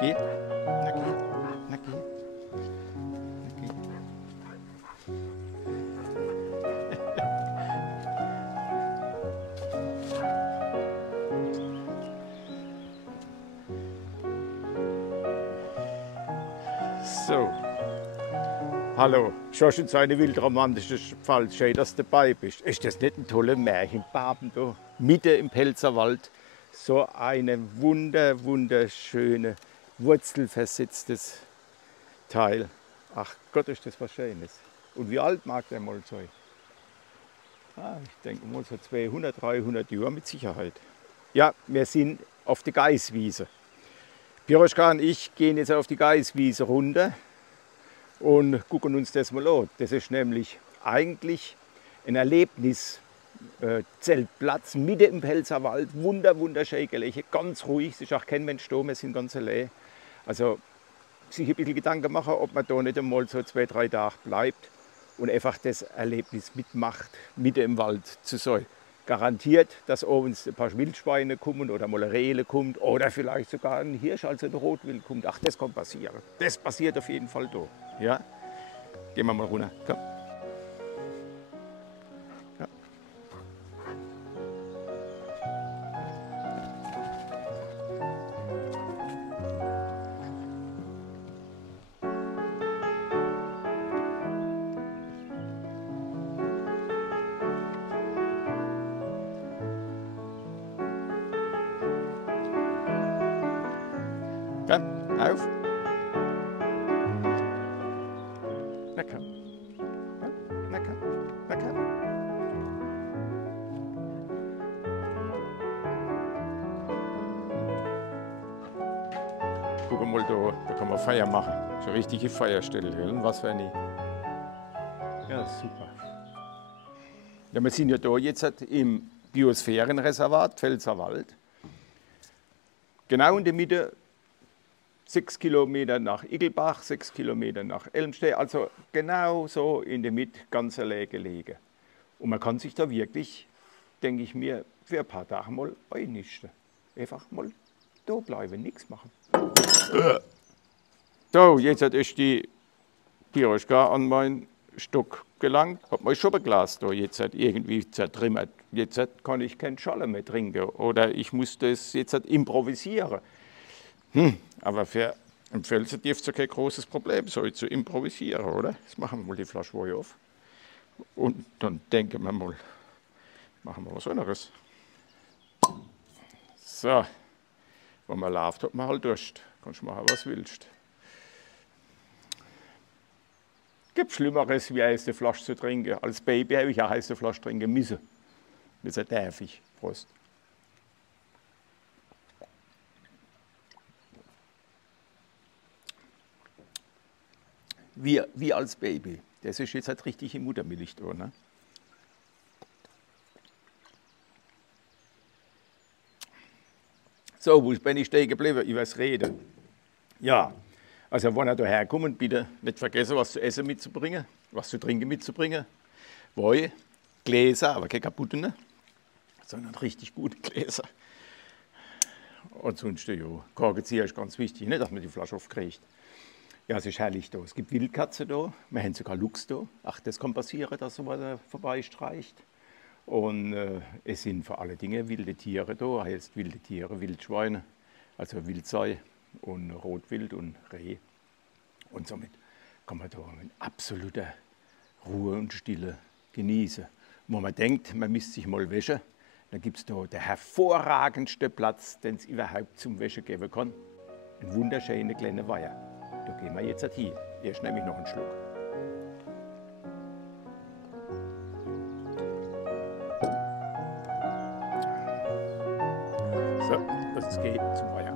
Geh. Na geh. Na geh. Na geh. So. Hallo, schon so eine wildromantische Fall, schön, dass du dabei bist. Ist das nicht ein toller Märchenbaben da? Mitten im Pelzerwald, so eine wunderschöne, wurzelversetztes Teil. Ach Gott, ist das was Schönes. Und wie alt mag der mal sein? Ich denke mal so 200, 300 Jahre mit Sicherheit. Ja, wir sind auf der Geißwiese. Piroschka und ich gehen jetzt auf die Geißwiese runter und gucken uns das mal an. Das ist nämlich eigentlich ein Erlebniszeltplatz mitten im Pelzerwald, wunderschön gelegen, ganz ruhig, es ist auch kein Mensch da, wir sind ganz allein. Also sich ein bisschen Gedanken machen, ob man da nicht einmal so 2, 3 Tage bleibt und einfach das Erlebnis mitmacht, mitten im Wald zu sein. Garantiert, dass oben ein paar Wildschweine kommen oder mal eine Reh kommt oder vielleicht sogar ein Hirsch, also ein Rotwild kommt. Ach, das kann passieren. Das passiert auf jeden Fall da. Ja? Gehen wir mal runter. Komm. Ja. Komm, auf. Na komm. Ja, na komm. Na komm. Guck mal da kann man Feier machen. So eine richtige Feierstelle, gell? Was für eine. Ja, super. Ja, wir sind ja da jetzt im Biosphärenreservat Pfälzerwald. Genau in der Mitte, 6 Kilometer nach Iggelbach, 6 Kilometer nach Elmstedt, also genau so in der Mitte, ganz allein gelegen. Und man kann sich da wirklich, denke ich mir, für ein paar Tage mal einnisten. Einfach mal da bleiben, nichts machen. So, jetzt ist die Piroschka an meinen Stock gelangt. Hat mein Schoppenglas da jetzt irgendwie zertrümmert. Jetzt kann ich keinen Schalen mehr trinken oder ich muss das jetzt improvisieren. Aber für einen Pfälzer dürfte es ja kein großes Problem sein, zu improvisieren, oder? Jetzt machen wir mal die Flasche Wein auf. Und dann denken wir mal, machen wir was anderes. So, wenn man läuft, hat man halt Durst. Kannst machen, was willst. Gibt Schlimmeres, wie eine heiße Flasche zu trinken. Als Baby habe ich eine heiße Flasche trinken müssen. Jetzt darf ich. Prost. Wie als Baby. Das ist jetzt halt richtig im Muttermilch da. Ne? So, wo bin ich stehen geblieben? Über das Reden. Ja, also wenn ihr daher kommt, bitte nicht vergessen, was zu essen mitzubringen, was zu trinken mitzubringen. Wein, Gläser, aber keine kaputten, sondern richtig gute Gläser. Und sonst, ja, Korkenzieher ist ganz wichtig, nicht, dass man die Flasche aufkriegt. Ja, es ist herrlich da. Es gibt Wildkatzen da, wir haben sogar Luchs da. Ach, das kann passieren, dass sowas da vorbeistreicht. Und es sind vor allen Dingen wilde Tiere da, heißt wilde Tiere, Wildschweine, also Wildsei und Rotwild und Reh. Und somit kann man da in absoluter Ruhe und Stille genießen. Wo man denkt, man müsste sich mal wäschen, dann gibt es da den hervorragendsten Platz, den es überhaupt zum Wäschen geben kann. Ein wunderschöner kleiner Weiher. Da gehen wir jetzt hin. Erst nehme ich noch einen Schluck. So, das geht zum Weiher.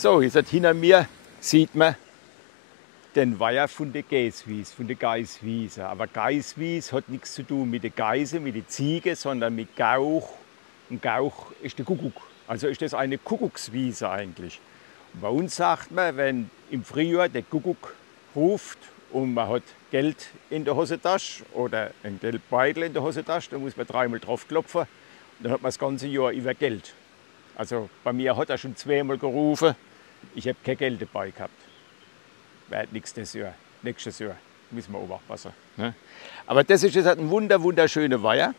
So, jetzt hinter mir sieht man den Weiher von der Gäswies, von der Geißwiese. Aber Geißwies hat nichts zu tun mit der Geiße, mit der Ziege, sondern mit Gauch. Und Gauch ist der Kuckuck. Also ist das eine Kuckuckswiese eigentlich. Und bei uns sagt man, wenn im Frühjahr der Kuckuck ruft und man hat Geld in der Hosentasche oder einen Geldbeutel in der Hosentasche, dann muss man dreimal drauf klopfen und dann hat man das ganze Jahr über Geld. Also bei mir hat er schon zweimal gerufen, ich habe kein Geld dabei gehabt. Wird nichts das Jahr, nächstes Jahr müssen wir auch aufpassen. Ne? Aber das ist jetzt ein wunderschöner Weiher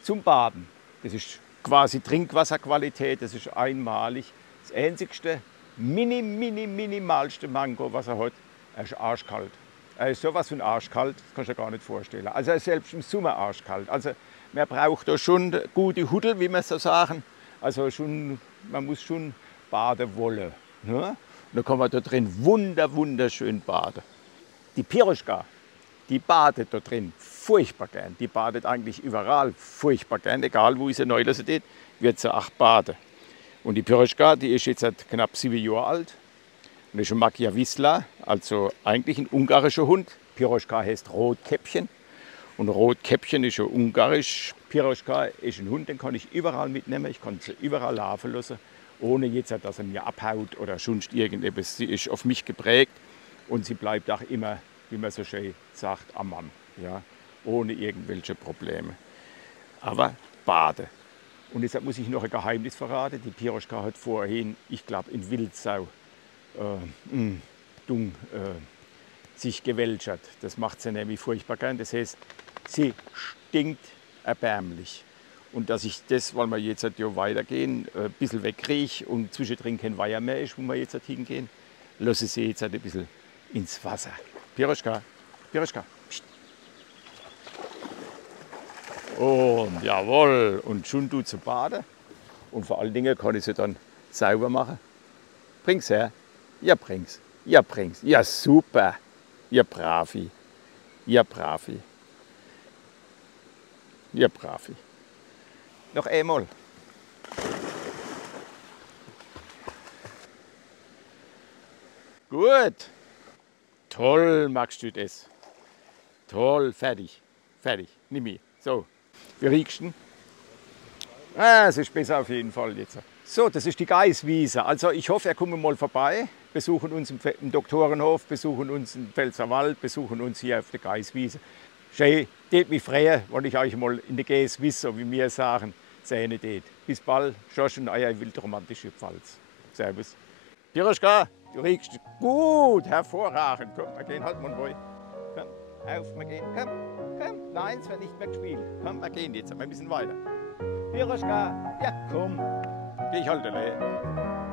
zum Baden. Das ist quasi Trinkwasserqualität, das ist einmalig. Das einzigste, minimalste Manko, was er hat, er ist arschkalt. Er ist sowas von arschkalt, das kannst du dir gar nicht vorstellen. Also er ist selbst im Sommer arschkalt. Also man braucht da schon gute Hudel, wie man so sagen. Also schon, man muss schon baden wollen. Ne? Und dann kann man da drin wunderschön baden. Die Piroschka, die badet da drin furchtbar gern. Die badet eigentlich überall furchtbar gern, egal wo ich sie neu lasse, wird sie auch baden. Und die Piroschka, die ist jetzt seit knapp 7 Jahren alt. Und ist ein Machiavisla, also eigentlich ein ungarischer Hund. Piroschka heißt Rotkäppchen. Und Rotkäppchen ist ja ungarisch. Piroschka ist ein Hund, den kann ich überall mitnehmen. Ich kann sie überall laufen lassen, ohne jetzt, dass er mir abhaut oder sonst irgendetwas. Sie ist auf mich geprägt und sie bleibt auch immer, wie man so schön sagt, am Mann. Ja? Ohne irgendwelche Probleme. Aber Bade. Und deshalb muss ich noch ein Geheimnis verraten. Die Piroschka hat vorhin, ich glaube in Wildsau, sich gewälschert. Das macht sie nämlich furchtbar gern. Das heißt, sie stinkt erbärmlich. Und dass ich das, weil wir jetzt ja weitergehen, ein bisschen wegkriege und zwischendrin kein Weiher mehr ist, wo wir jetzt hingehen, lasse sie jetzt ein bisschen ins Wasser. Piroschka, Piroschka. Psst. Und jawohl, und schon tut sie baden. Und vor allen Dingen kann ich sie dann sauber machen. Bring's her. Ja, bring's. Ja, bring's. Ja, super. Ja, Bravi. Ja, Bravi. Ja, Bravi. Noch einmal. Gut. Toll machst du das. Toll, fertig. Fertig. Nimm mich. So. Wie riechst du? Ah, es ist besser auf jeden Fall jetzt. So, das ist die Geißwiese. Also ich hoffe, ihr kommt mal vorbei, besuchen uns im Doktorenhof, besuchen uns im Pfälzerwald, besuchen uns hier auf der Geißwiese. Schön, tät mich freuen, wenn ich euch mal in der Geißwiese, so wie wir sagen, sehen tät. Bis bald, Schorsch und euer wildromantische Pfalz. Servus. Piroschka, du riechst gut, hervorragend. Komm, wir gehen halt mal rein. Komm, auf, wir gehen. Komm, komm. Nein, es wird nicht mehr gespielt. Komm, wir gehen jetzt, wir müssen weiter. Piroschka, ja komm, geh ich halt allein.